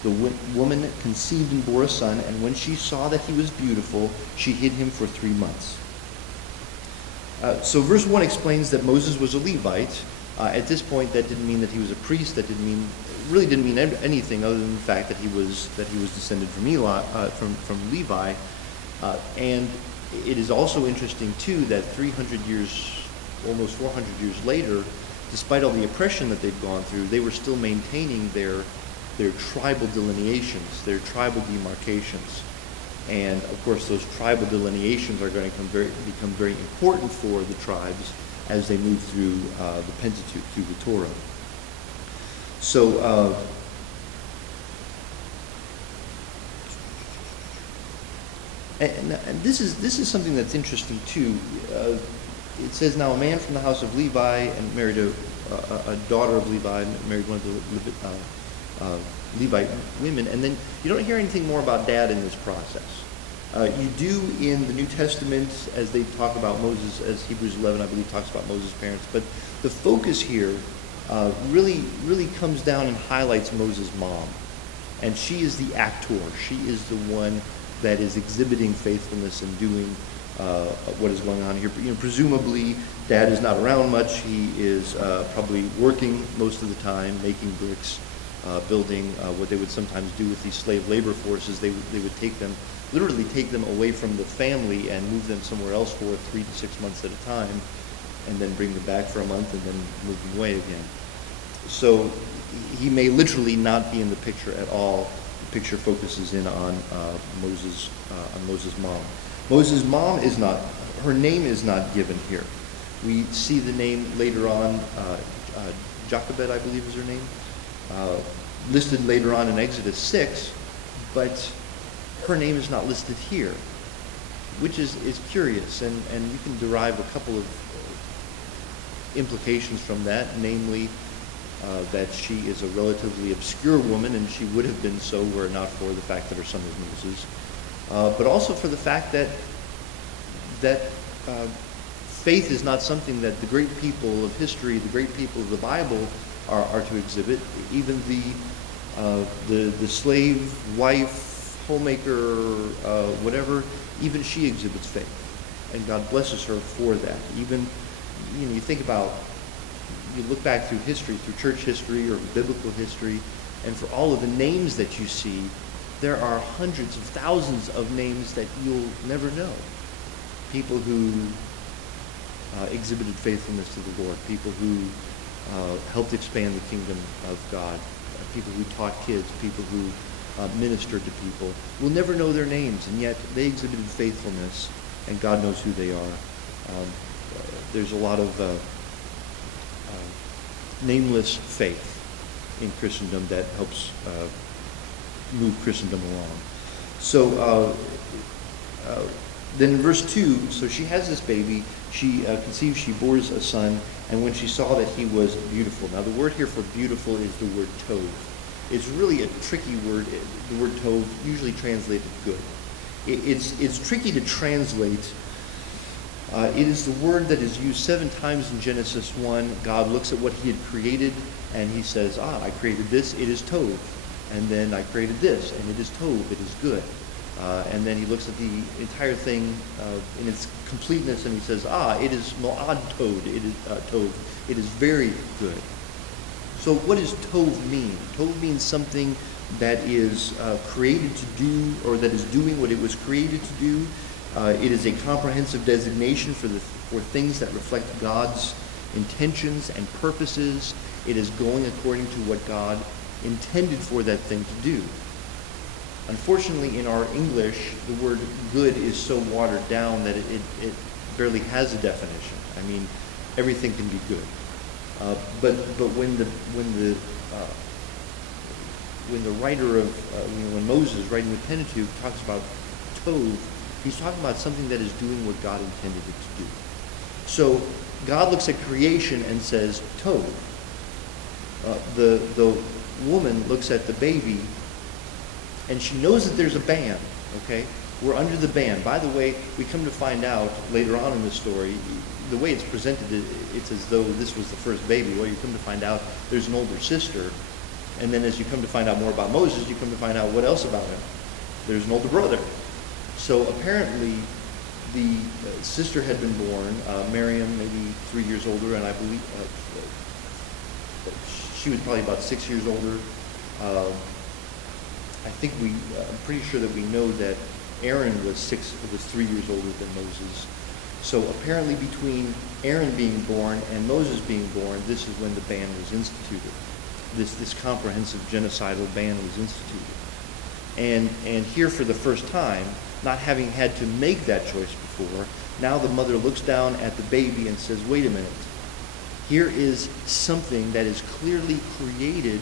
The woman conceived and bore a son, and when she saw that he was beautiful, she hid him for 3 months. So verse 1 explains that Moses was a Levite. At this point, that didn't mean that he was a priest. That really didn't mean anything other than the fact that he was descended from Levi. And it is also interesting too that 300 years, almost 400 years later, despite all the oppression that they've gone through, they were still maintaining their tribal delineations, their tribal demarcations. And of course, those tribal delineations are going to become very important for the tribes as they move through the Pentateuch, through the Torah. So, and this is something that's interesting too. It says, now a man from the house of Levi and married a daughter of Levi, married one of the Levite women, and then you don't hear anything more about dad in this process. You do in the New Testament, as they talk about Moses, as Hebrews 11, I believe, talks about Moses' parents, but the focus here really comes down and highlights Moses' mom. And she is the actor. She is the one that is exhibiting faithfulness and doing what is going on here. Presumably, dad is not around much. He is probably working most of the time, making bricks, building what they would sometimes do with these slave labor forces. They would literally take them away from the family and move them somewhere else for 3 to 6 months at a time, and then bring them back for a month and then move them away again. So he may literally not be in the picture at all. The picture focuses in on Moses' mom. Moses' mom is not, her name is not given here. We see the name later on, Jochebed, I believe is her name, listed later on in Exodus 6, but her name is not listed here, which is curious, and you can derive a couple of implications from that, namely that she is a relatively obscure woman, and she would have been so were it not for the fact that her son was Moses, but also for the fact that faith is not something that the great people of history, the great people of the Bible are to exhibit. Even the slave wife, homemaker, whatever, even she exhibits faith, and God blesses her for that. Even, you think about, you look back through history, through church history or biblical history, and for all of the names that you see, there are hundreds of thousands of names that you'll never know. People who exhibited faithfulness to the Lord, people who helped expand the kingdom of God, people who taught kids, people who ministered to people. We'll never know their names, and yet they exhibited faithfulness, and God knows who they are. There's a lot of nameless faith in Christendom that helps move Christendom along. So then in verse 2, so she has this baby, she conceives, she bores a son, and when she saw that he was beautiful. Now the word here for beautiful is the word tov. It's really a tricky word. The word tov, usually translated good. It's tricky to translate. It is the word that is used 7 times in Genesis 1. God looks at what he had created, and he says, I created this, it is tov. And then I created this, and it is tov, it is good. And then he looks at the entire thing in its completeness, and he says, it is mo'ad tov, it is very good. So what does tov mean? Tov means something that is created to do, or that is doing what it was created to do. It is a comprehensive designation for things that reflect God's intentions and purposes. It is going according to what God intended for that thing to do. Unfortunately, in our English, the word good is so watered down that it barely has a definition. I mean, everything can be good. But when the writer of when Moses writing the Pentateuch talks about tov, he's talking about something that is doing what God intended it to do. So God looks at creation and says tov. The woman looks at the baby, and she knows that there's a ban. Okay, we're under the ban. By the way, we come to find out later on in the story, the way it's presented, it's as though this was the first baby. Well, you come to find out there's an older sister, and then as you come to find out more about Moses, you come to find out what else about him. There's an older brother. So apparently, the sister had been born, Miriam, maybe 3 years older, and I believe she was probably about 6 years older. I'm pretty sure that we know that Aaron was 3 years older than Moses. So apparently between Aaron being born and Moses being born, this is when the ban was instituted. This comprehensive genocidal ban was instituted. And here for the first time, not having had to make that choice before, now the mother looks down at the baby and says, wait a minute, here is something that is clearly created.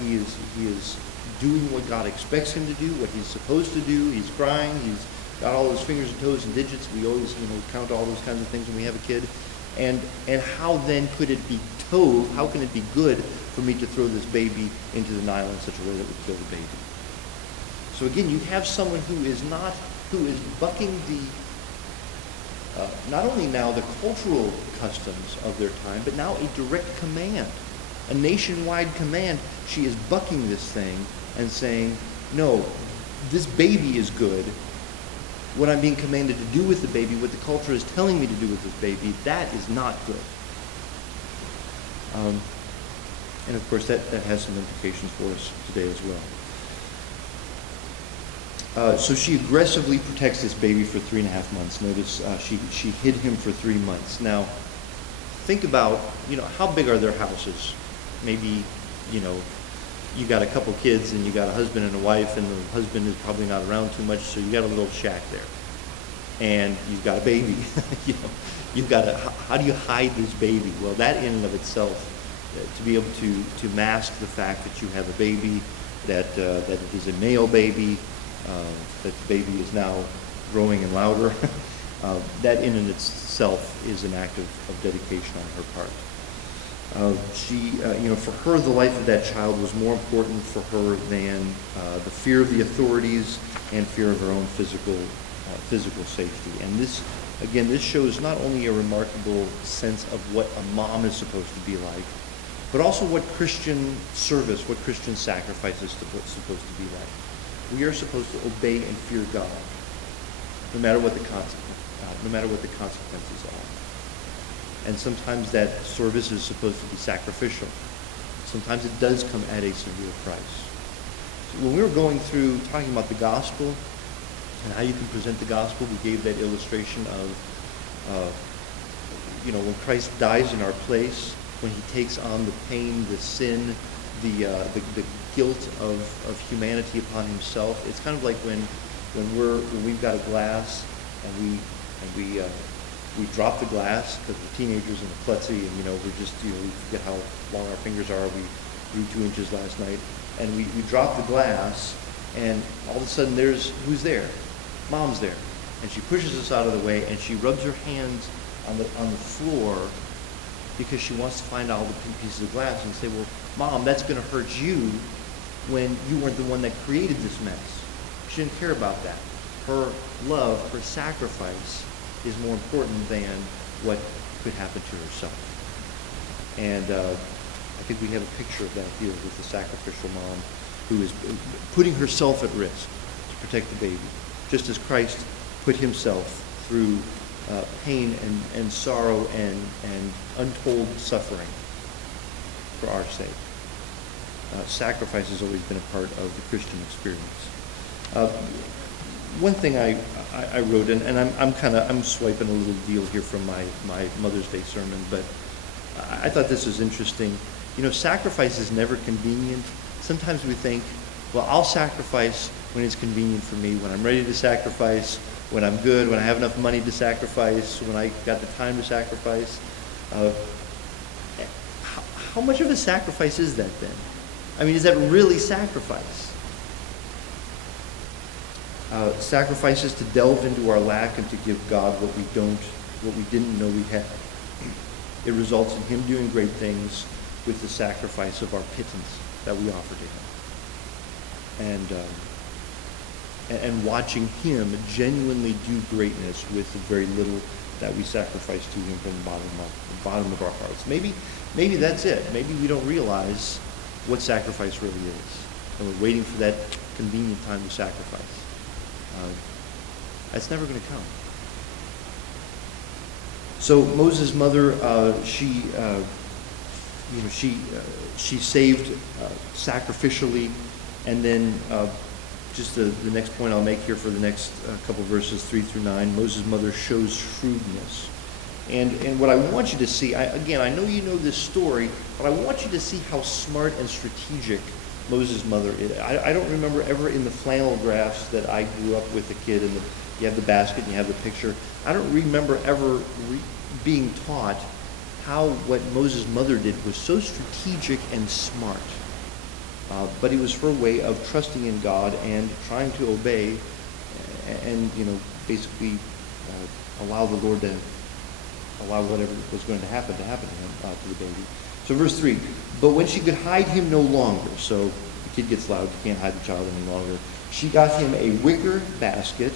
He is doing what God expects him to do, what he's supposed to do. He's crying. He's got all his fingers and toes and digits. We always, count all those kinds of things when we have a kid. And how then could it be tov? How can it be good for me to throw this baby into the Nile in such a way that would kill the baby? So again, you have someone who is bucking not only now the cultural customs of their time, but now a direct command, a nationwide command. She is bucking this thing and saying, no, this baby is good. What I'm being commanded to do with the baby, what the culture is telling me to do with this baby, that is not good. And of course, that has some implications for us today as well. So she aggressively protects this baby for 3.5 months. Notice she hid him for 3 months. Now, think about, how big are their houses? Maybe, you got a couple kids and you got a husband and a wife, and the husband is probably not around too much, so you got a little shack there. And you've got a baby. You've got how do you hide this baby? Well, that in and of itself, to be able to mask the fact that you have a baby, that it is a male baby, that the baby is now growing and louder, that in and itself is an act of dedication on her part. For her, the life of that child was more important for her than the fear of the authorities and fear of her own physical safety. And this shows not only a remarkable sense of what a mom is supposed to be like, but also what Christian service, what Christian sacrifice is supposed to be like. We are supposed to obey and fear God, no matter what the consequences are. And sometimes that service is supposed to be sacrificial. Sometimes it does come at a severe price. So when we were going through talking about the gospel and how you can present the gospel, we gave that illustration of, when Christ dies in our place, when he takes on the pain, the sin, the guilt of humanity upon himself. It's kind of like when we've got a glass and we drop the glass because we're teenagers and we're klutzy, and we forget how long our fingers are. We grew 2 inches last night, and we drop the glass, and all of a sudden who's there? Mom's there, and she pushes us out of the way, and she rubs her hands on the floor because she wants to find all the pieces of glass and say, well, Mom, that's going to hurt you when you weren't the one that created this mess. She didn't care about that. her love, her sacrifice, is more important than what could happen to herself. And I think we have a picture of that here with the sacrificial mom who is putting herself at risk to protect the baby, just as Christ put himself through pain and sorrow and untold suffering for our sake. Sacrifice has always been a part of the Christian experience. One thing I wrote, and I'm swiping a little deal here from my Mother's Day sermon, but I thought this was interesting. You know, sacrifice is never convenient. Sometimes we think, well, I'll sacrifice when it's convenient for me, when I'm ready to sacrifice, when I'm good, when I have enough money to sacrifice, when I got the time to sacrifice. How much of a sacrifice is that then? I mean, is that really sacrifice? Sacrifice is to delve into our lack and to give God what we didn't know we had. It results in him doing great things with the sacrifice of our pittance that we offer to him. And watching him genuinely do greatness with the very little that we sacrifice to him from the bottom of our hearts. Maybe that's it. Maybe we don't realize what sacrifice really is. And we're waiting for that convenient time to sacrifice. That's never going to come. So Moses' mother, she saved sacrificially, and then just the next point I'll make here for the next couple verses 3 through 9, Moses' mother shows shrewdness. And what I want you to see, again, I know you know this story, but I want you to see how smart and strategic Moses' mother is. I don't remember ever in the flannel graphs that I grew up with a kid, and you have the basket and you have the picture. I don't remember ever being taught how what Moses' mother did was so strategic and smart. But it was her way of trusting in God and trying to obey and basically allow the Lord to allow whatever was going to happen to him, to the baby. So verse 3, but when she could hide him no longer, so the kid gets loud, you can't hide the child any longer, she got him a wicker basket,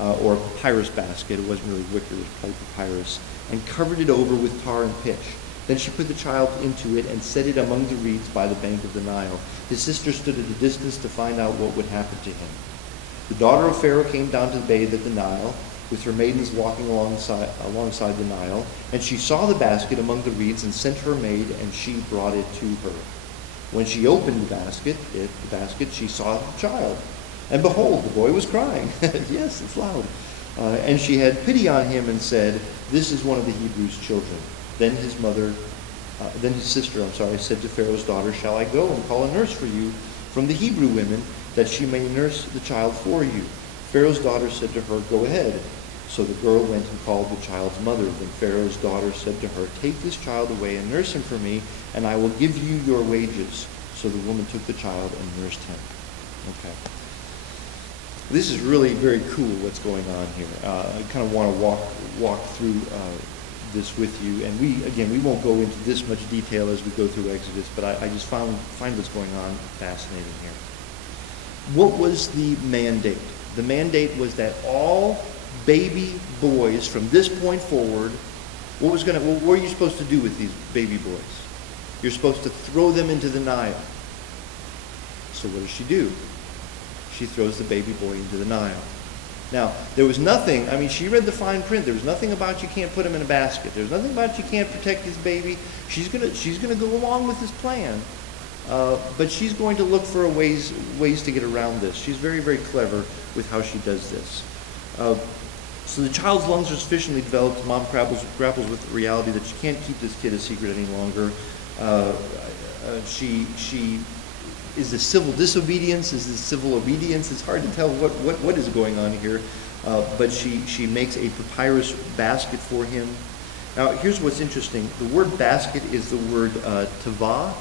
or a papyrus basket, it wasn't really wicker, it was probably papyrus, and covered it over with tar and pitch. Then she put the child into it and set it among the reeds by the bank of the Nile. His sister stood at a distance to find out what would happen to him. The daughter of Pharaoh came down to bathe at the Nile, with her maidens walking alongside the Nile, and she saw the basket among the reeds and sent her maid, and she brought it to her. When she opened the basket, she saw the child, and behold, the boy was crying. Yes, it's loud. And she had pity on him and said, "This is one of the Hebrews' children." Then his sister, said to Pharaoh's daughter, "Shall I go and call a nurse for you from the Hebrew women, that she may nurse the child for you?" Pharaoh's daughter said to her, "Go ahead." So the girl went and called the child's mother. Then Pharaoh's daughter said to her, "Take this child away and nurse him for me, and I will give you your wages." So the woman took the child and nursed him. Okay. This is really very cool what's going on here. I kind of want to walk through this with you. And we won't go into this much detail as we go through Exodus, but I just find what's going on fascinating here. What was the mandate? The mandate was that all baby boys from this point forward, what were you supposed to do with these baby boys? You're supposed to throw them into the Nile. So what does she do? She throws the baby boy into the Nile. Now, there was nothing, she read the fine print. There was nothing about you can't put him in a basket. There's nothing about you can't protect this baby. She's gonna go along with this plan. But she's going to look for ways to get around this. She's very, very clever with how she does this. So the child's lungs are sufficiently developed. Mom grapples with the reality that she can't keep this kid a secret any longer. Is this civil disobedience? Is this civil obedience? It's hard to tell what is going on here. But she makes a papyrus basket for him. Now, here's what's interesting. The word basket is the word tavah.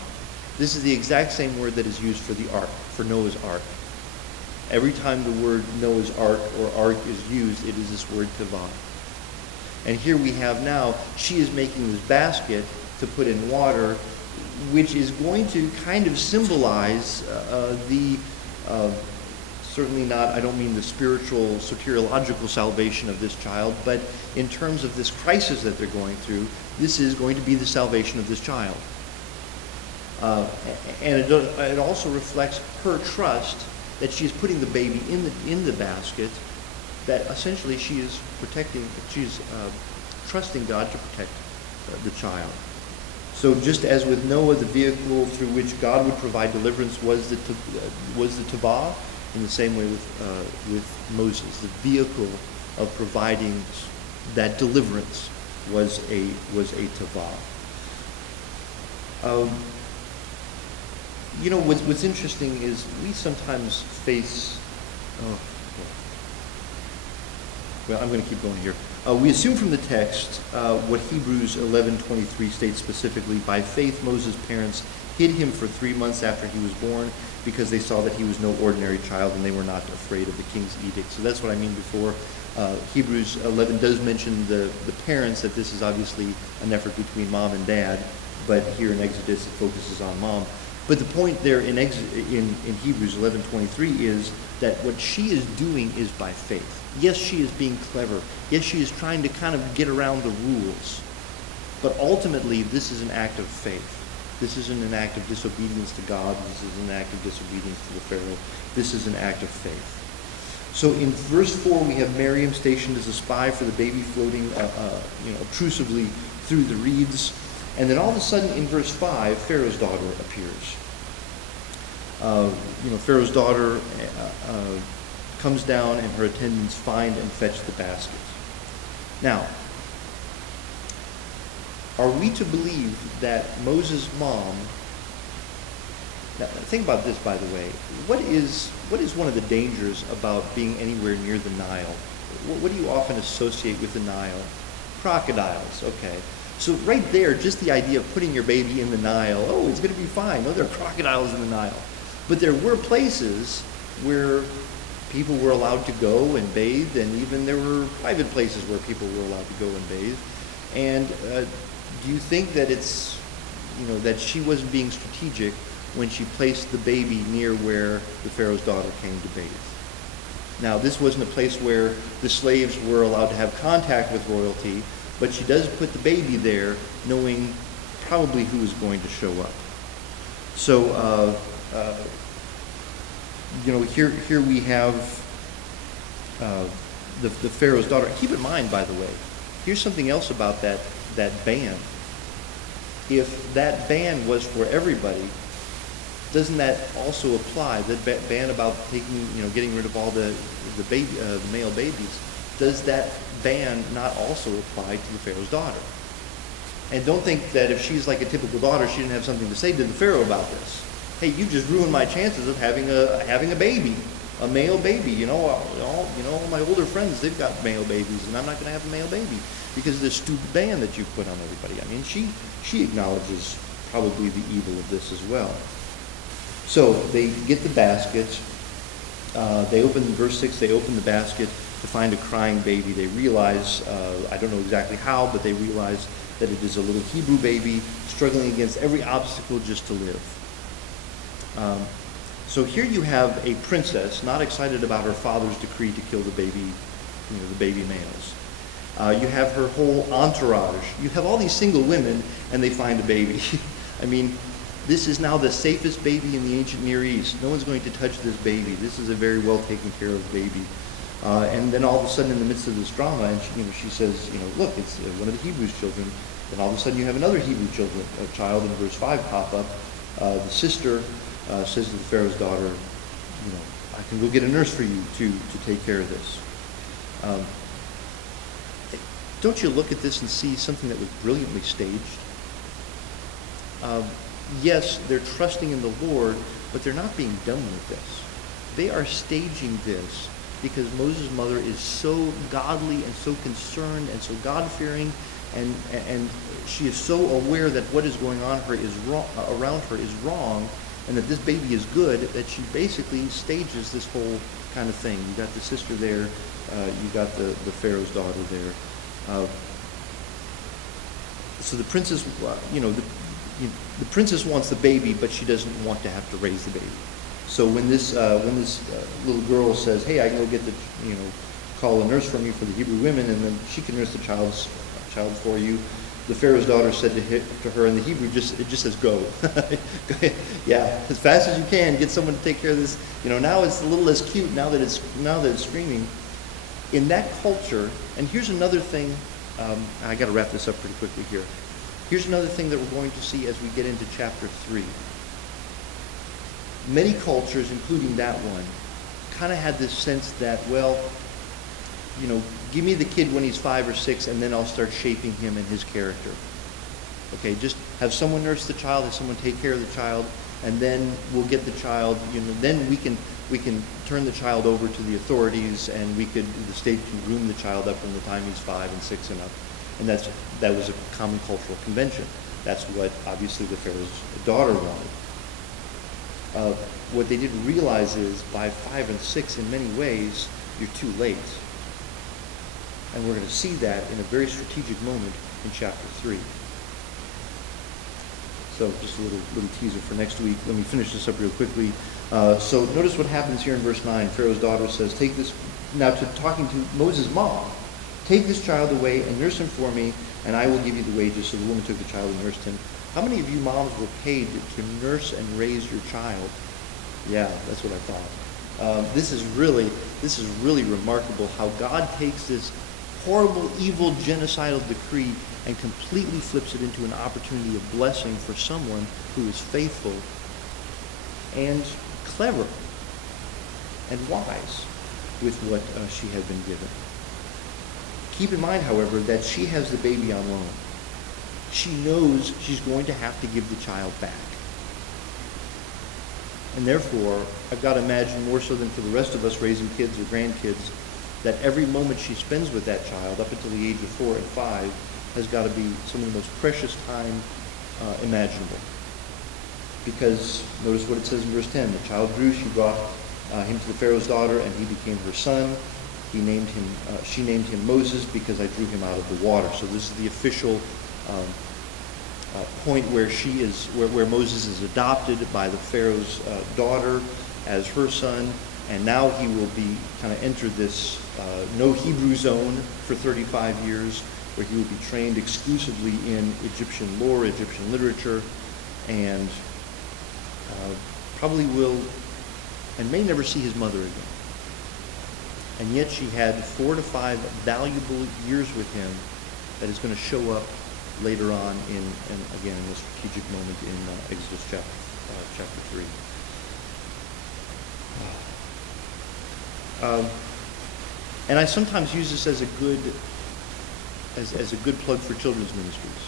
This is the exact same word that is used for the ark, for Noah's ark. Every time the word Noah's ark or ark is used, it is this word tavah. And here we have now, she is making this basket to put in water, which is going to kind of symbolize the Certainly not, I don't mean the spiritual, soteriological salvation of this child, but in terms of this crisis that they're going through, this is going to be the salvation of this child. And it also reflects her trust that she is putting the baby in the basket, that essentially she is trusting God to protect the child. So just as with Noah, the vehicle through which God would provide deliverance was the tavah, in the same way with Moses, the vehicle of providing that deliverance was a tavah. What's interesting is we sometimes face. Well, I'm going to keep going here. We assume from the text what Hebrews 11:23 states specifically. By faith, Moses' parents hid him for 3 months after he was born, because they saw that he was no ordinary child and they were not afraid of the king's edict. So that's what I mean before. Hebrews 11 does mention the parents, that this is obviously an effort between mom and dad, but here in Exodus it focuses on mom. But the point there in Hebrews 11:23 is that what she is doing is by faith. Yes, she is being clever. Yes, she is trying to kind of get around the rules. But ultimately, this is an act of faith. This isn't an act of disobedience to God. This isn't an act of disobedience to the Pharaoh. This is an act of faith. So in verse 4, we have Miriam stationed as a spy for the baby floating obtrusively through the reeds. And then all of a sudden in verse 5, Pharaoh's daughter appears. Pharaoh's daughter comes down and her attendants find and fetch the basket. Now, are we to believe that Moses' mom... Now, think about this, by the way. What is one of the dangers about being anywhere near the Nile? What do you often associate with the Nile? Crocodiles, okay. So right there, just the idea of putting your baby in the Nile, oh, it's going to be fine. Oh, there are crocodiles in the Nile. But there were places where people were allowed to go and bathe, and even there were private places where people were allowed to go and bathe. And do you think that that she wasn't being strategic when she placed the baby near where the Pharaoh's daughter came to bathe? Now, this wasn't a place where the slaves were allowed to have contact with royalty, but she does put the baby there, knowing probably who is going to show up. So, here we have the Pharaoh's daughter. Keep in mind, by the way, here's something else about that ban. If that ban was for everybody, doesn't that also apply? The ban about getting rid of all the male babies, does that ban not also apply to the Pharaoh's daughter? And don't think that if she's like a typical daughter, she didn't have something to say to the Pharaoh about this. Hey, you just ruined my chances of having a baby, a male baby. All my older friends, they've got male babies, and I'm not going to have a male baby because of this stupid ban that you put on everybody. I mean, she acknowledges probably the evil of this as well. So they get the basket. They open, verse 6, they open the basket to find a crying baby. They realize, I don't know exactly how, but they realize that it is a little Hebrew baby struggling against every obstacle just to live. So here you have a princess not excited about her father's decree to kill the baby males. You have her whole entourage. You have all these single women, and they find a baby. I mean, this is now the safest baby in the ancient Near East. No one's going to touch this baby. This is a very well taken care of baby. And then all of a sudden, in the midst of this drama, and she says, look, it's one of the Hebrew children. Then all of a sudden, you have another Hebrew child in verse 5 pop up. The sister says to the Pharaoh's daughter, I can go get a nurse for you to take care of this. Don't you look at this and see something that was brilliantly staged? Yes, they're trusting in the Lord, but they're not being done with this. They are staging this because Moses' mother is so godly and so concerned and so God-fearing, and she is so aware that what is going on around her is wrong, and that this baby is good, that she basically stages this whole kind of thing. You got the sister there, you got the Pharaoh's daughter there. So the princess, the princess wants the baby, but she doesn't want to have to raise the baby. So when this little girl says, "Hey, I can go get the, call a nurse from you for the Hebrew women, and then she can nurse the child for you," the Pharaoh's daughter said to her in the Hebrew, it just says, "Go." Yeah, as fast as you can, get someone to take care of this. Now it's a little less cute now that it's screaming. In that culture, and here's another thing. I got to wrap this up pretty quickly here. Here's another thing that we're going to see as we get into chapter 3. Many cultures, including that one, kind of had this sense that, well, give me the kid when he's 5 or 6, and then I'll start shaping him and his character. Okay, just have someone nurse the child, have someone take care of the child, and then we'll get the child. Then we can turn the child over to the authorities, and the state can groom the child up from the time he's 5 and 6 and up. And that was a common cultural convention. That's what obviously the Pharaoh's daughter wanted. What they didn't realize is by 5 and 6, in many ways, you're too late. And we're going to see that in a very strategic moment in chapter 3. So just a little teaser for next week. Let me finish this up real quickly. So notice what happens here in verse 9. Pharaoh's daughter says, "Take this," now talking to Moses' mom, "Take this child away and nurse him for me, and I will give you the wages." So the woman took the child and nursed him. How many of you moms were paid to nurse and raise your child? Yeah, that's what I thought. This is really remarkable how God takes this horrible, evil, genocidal decree and completely flips it into an opportunity of blessing for someone who is faithful and clever and wise with what she had been given. Keep in mind, however, that she has the baby on loan. She knows she's going to have to give the child back. And therefore, I've got to imagine, more so than for the rest of us raising kids or grandkids, that every moment she spends with that child up until the age of 4 and 5 has got to be some of the most precious time imaginable. Because notice what it says in verse 10. "The child grew, she brought him to the Pharaoh's daughter, and he became her son. She named him Moses, because I drew him out of the water." So this is the official point where where Moses is adopted by the Pharaoh's daughter as her son, and now he will be enter this no Hebrew zone for 35 years, where he will be trained exclusively in Egyptian lore, Egyptian literature, and probably will and may never see his mother again. And yet she had 4 to 5 valuable years with him that is going to show up later on in a strategic moment in Exodus chapter 3. And I sometimes use this as a good plug for children's ministries.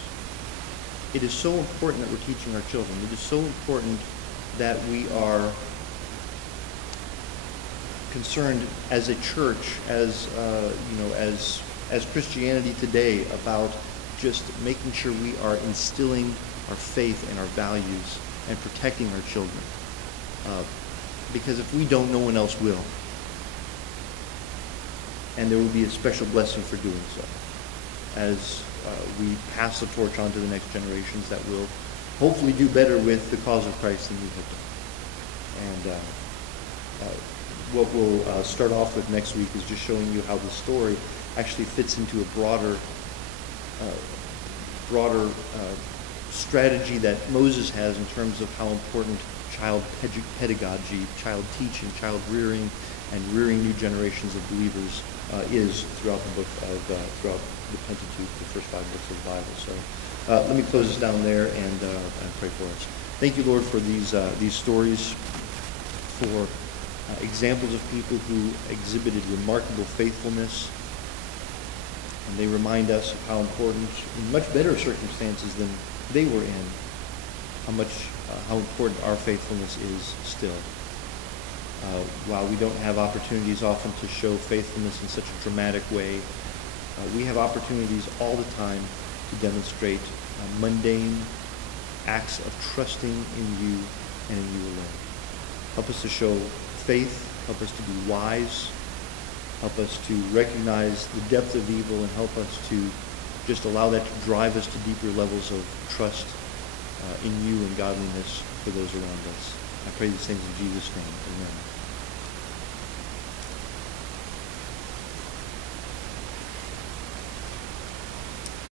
It is so important that we're teaching our children. It is so important that we are concerned as a church, as Christianity today, about just making sure we are instilling our faith and our values and protecting our children. Because if we don't, no one else will. And there will be a special blessing for doing so, as we pass the torch on to the next generations that will hopefully do better with the cause of Christ than we have done. And what we'll start off with next week is just showing you how the story actually fits into a broader strategy that Moses has in terms of how important child pedagogy, child teaching, child rearing, and rearing new generations of believers is throughout the book of throughout the Pentateuch, the first 5 books of the Bible. So let me close this down there and pray for us. Thank you, Lord, for these stories, for examples of people who exhibited remarkable faithfulness. And they remind us of how important, in much better circumstances than they were in, how important our faithfulness is still. While we don't have opportunities often to show faithfulness in such a dramatic way, we have opportunities all the time to demonstrate mundane acts of trusting in you and in you alone. Help us to show faith, help us to be wise, help us to recognize the depth of evil, and help us to just allow that to drive us to deeper levels of trust in you and godliness for those around us. I pray these things in Jesus' name. Amen.